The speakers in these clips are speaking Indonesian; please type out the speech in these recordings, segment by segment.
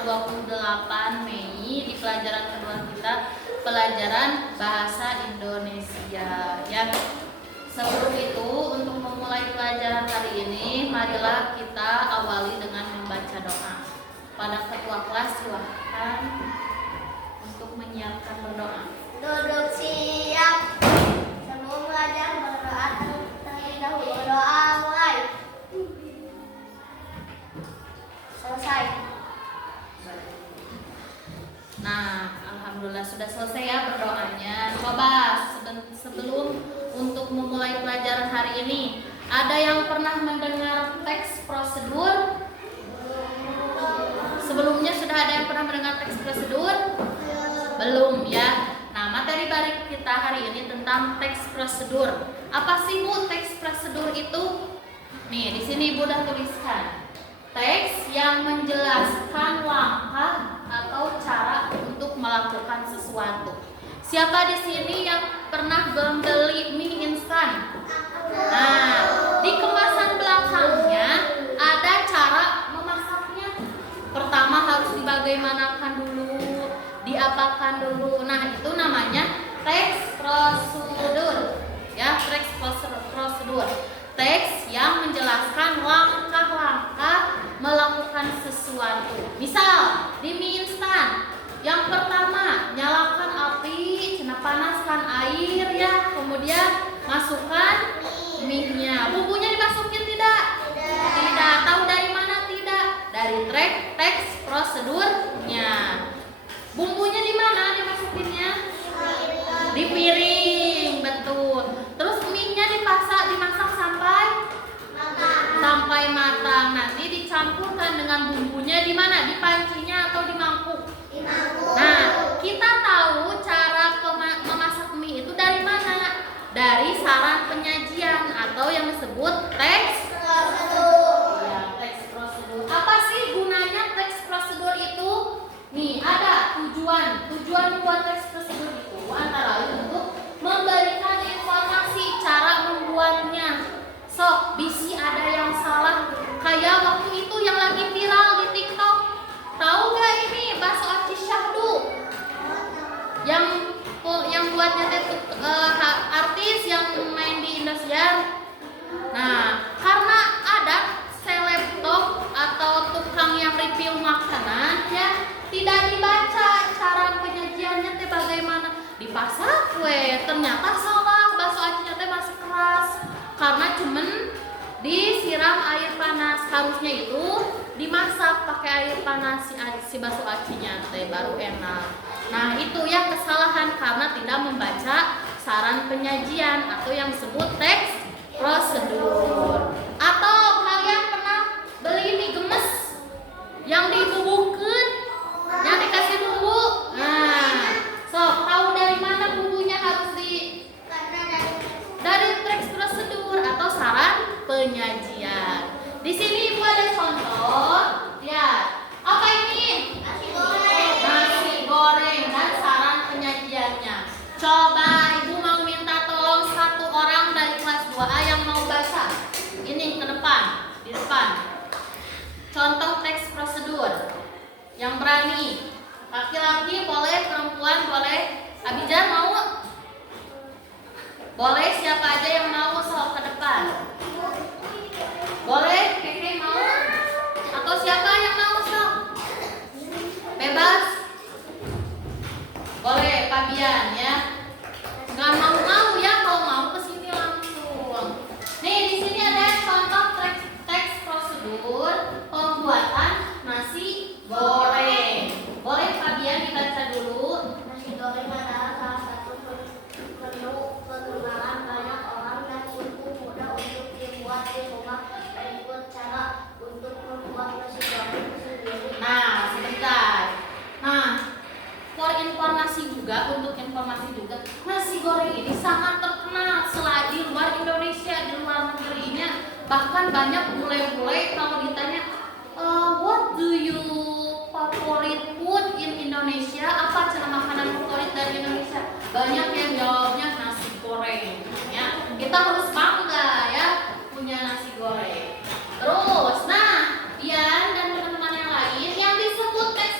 tanggal 28 Mei di pelajaran kedua kita, pelajaran bahasa Indonesia ya. Sebelum itu, untuk memulai pelajaran hari ini, marilah kita awali dengan membaca doa. Pada ketua kelas silahkan untuk menyiapkan berdoa. Duduk siap. Sebelum belajar berdoa terlebih dahulu. Doa mulai. Selesai. Nah, alhamdulillah sudah selesai ya berdoanya. Coba sebelum untuk memulai pelajaran hari ini, ada yang pernah mendengar teks prosedur? Sebelumnya sudah ada yang pernah mendengar teks prosedur? Belum ya. Nah, materi baru kita hari ini tentang teks prosedur. Apa sih Bu teks prosedur itu? Nih, di sini Ibu udah tuliskan. Teks yang menjelaskan langkah atau cara untuk melakukan sesuatu. Siapa di sini yang pernah membeli mie instan? Nah, di kemasan belakangnya ada cara memasaknya. Pertama harus dibagaimanakan dulu, diapakan dulu. Nah, itu namanya teks prosedur. Ya, teks prosedur. Teks yang menjelaskan langkah-langkah melakukan sesuatu. Misal, di mie instan, yang pertama nyalakan api, panaskan air ya, kemudian masukkan mie-nya. Bumbunya dimasukin tidak? Tidak. Tahu dari mana tidak? Dari teks prosedurnya. Bumbunya di mana dimasukinnya? Di piring, betul. Terus mie-nya dimasak sampai matang. Nanti dicampurkan dengan bumbunya di mana? Di pancinya atau di mangkuk? Di mangkuk. Nah, kita tahu cara memasak mie itu dari mana? Dari saran penyajian atau yang disebut teks prosedur. Ya, teks prosedur. Apa sih gunanya teks prosedur itu? Nih, ada tujuan membuat teks prosedur itu antara lain untuk memberikan informasi cara membuatnya. Sok, bisi ada yang salah. Kayak waktu itu yang lagi viral di TikTok. Tahu gak ini bakso aci syahdu? Yang buatnya artis yang main di Indosiar. Nah, karena ada selebgram atau tukang yang review makanan ya, tidak dibaca cara penyajiannya teh bagaimana. Dipasak ternyata salah, bakso acinya teh masih keras karena cuman disiram air panas. Harusnya itu dimasak pakai air panas si bakso acinya teh baru enak. Nah, itu ya kesalahan karena tidak membaca saran penyajian atau yang disebut teks prosedur. Atau kalian pernah beli mie gemes yang dibubuhkan, yang dikasih bumbu? Nah, tahu dari mana bumbunya harus dari teks prosedur atau saran penyajian. Di sini Ibu ada contoh. Lihat. Apa ini? Nasi goreng dan saran penyajiannya. Coba Ibu mau minta tolong satu orang dari kelas 2A yang mau baca. Ini ke depan, di depan. Contoh teks prosedur. Yang berani. Laki-laki boleh, perempuan boleh. Abizar mau? Boleh, siapa aja yang mau soal ke depan? Boleh, Keke mau? Atau siapa yang mau soal? Bebas? Boleh, Fabian ya. Nggak mau ya, kalau mau kesini langsung. Nih, di sini ada contoh teks prosedur pembuatan nasi goreng. Boleh Fabian dibaca dulu. Nasi goreng adalah salah satu menu perkembangan banyak orang dan cukup mudah untuk dibuat di rumah. Berikut cara untuk membuat nasi goreng sendiri. Nah, sebentar. Nah, untuk informasi juga, nasi goreng ini sangat terkenal selain di luar Indonesia, di luar negerinya. Bahkan banyak bule-bule kalau ditanya, what do you favorite food in Indonesia? Apa cara makanan favorit dari Indonesia? Banyak yang jawabnya nasi goreng. Ya, kita harus bangga ya punya nasi goreng. Terus, nah, Dian dan teman-teman yang lain yang disebut teks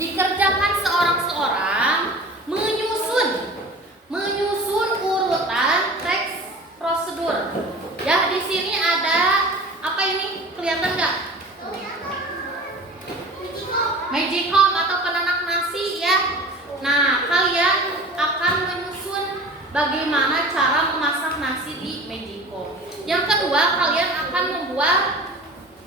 Dikerjakan seorang-seorang menyusun urutan teks prosedur. Ya, di sini ada apa ini? Kelihatan nggak? Magicom atau penanak nasi ya. Nah, kalian akan menyusun bagaimana cara memasak nasi di Magicom. Yang kedua, kalian akan membuat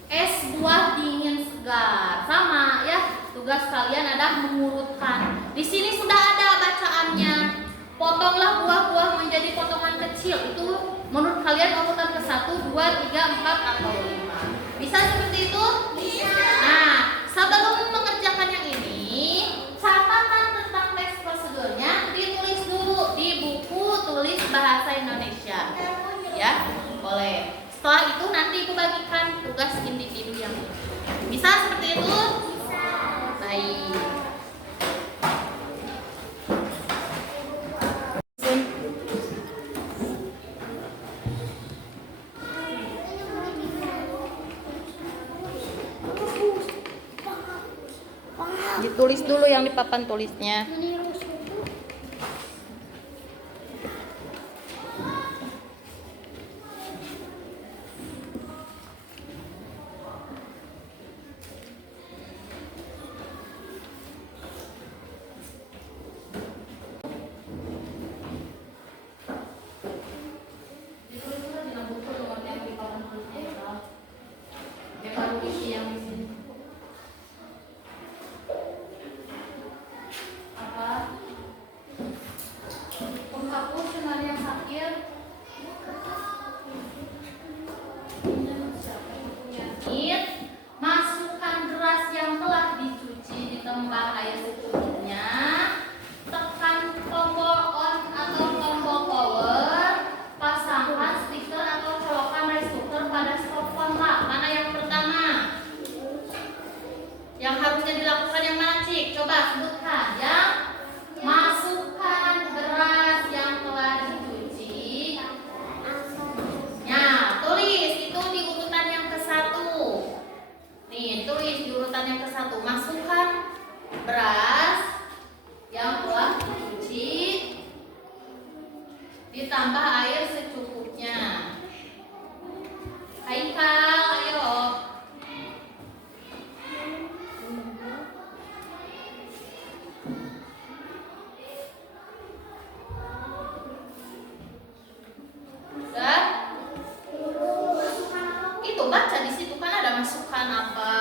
es buah dingin segar. Sama ya. Tugas kalian adalah mengurutkan. Di sini sudah ada bacaannya. Potonglah buah-buah menjadi potongan kecil. Itu menurut kalian urutan ke 1, 2, 3, 4 atau 5. Bisa seperti itu? Bisa. Nah, sebelum mengerjakan yang ini, catatan tentang teks prosedurnya ditulis dulu di buku tulis bahasa Indonesia. Ya, boleh. Setelah itu nanti Ibu bagikan tugas individu yang ini. Bisa seperti itu? Baik. Ditulis dulu yang di papan tulisnya. Masukkan beras yang telah dicuci di tempat air secukupnya. Tekan tombol on atau tombol power. Pasangkan stiker atau colokan rice cooker pada stop kontak. Mana yang pertama? Yang harusnya dilakukan yang mana, Cik? Coba sebutkan. Yang masukkan beras yang telah dicuci. Ya, tulis itu di urutan yang ke-1. Nih, tulis di urutan yang ke-1. Masukkan beras yang telah dicuci ditambah air secukupnya. Haikal, ayo. Sudah? Itu baca di situ kan ada masukan apa?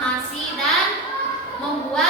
nasi dan membuat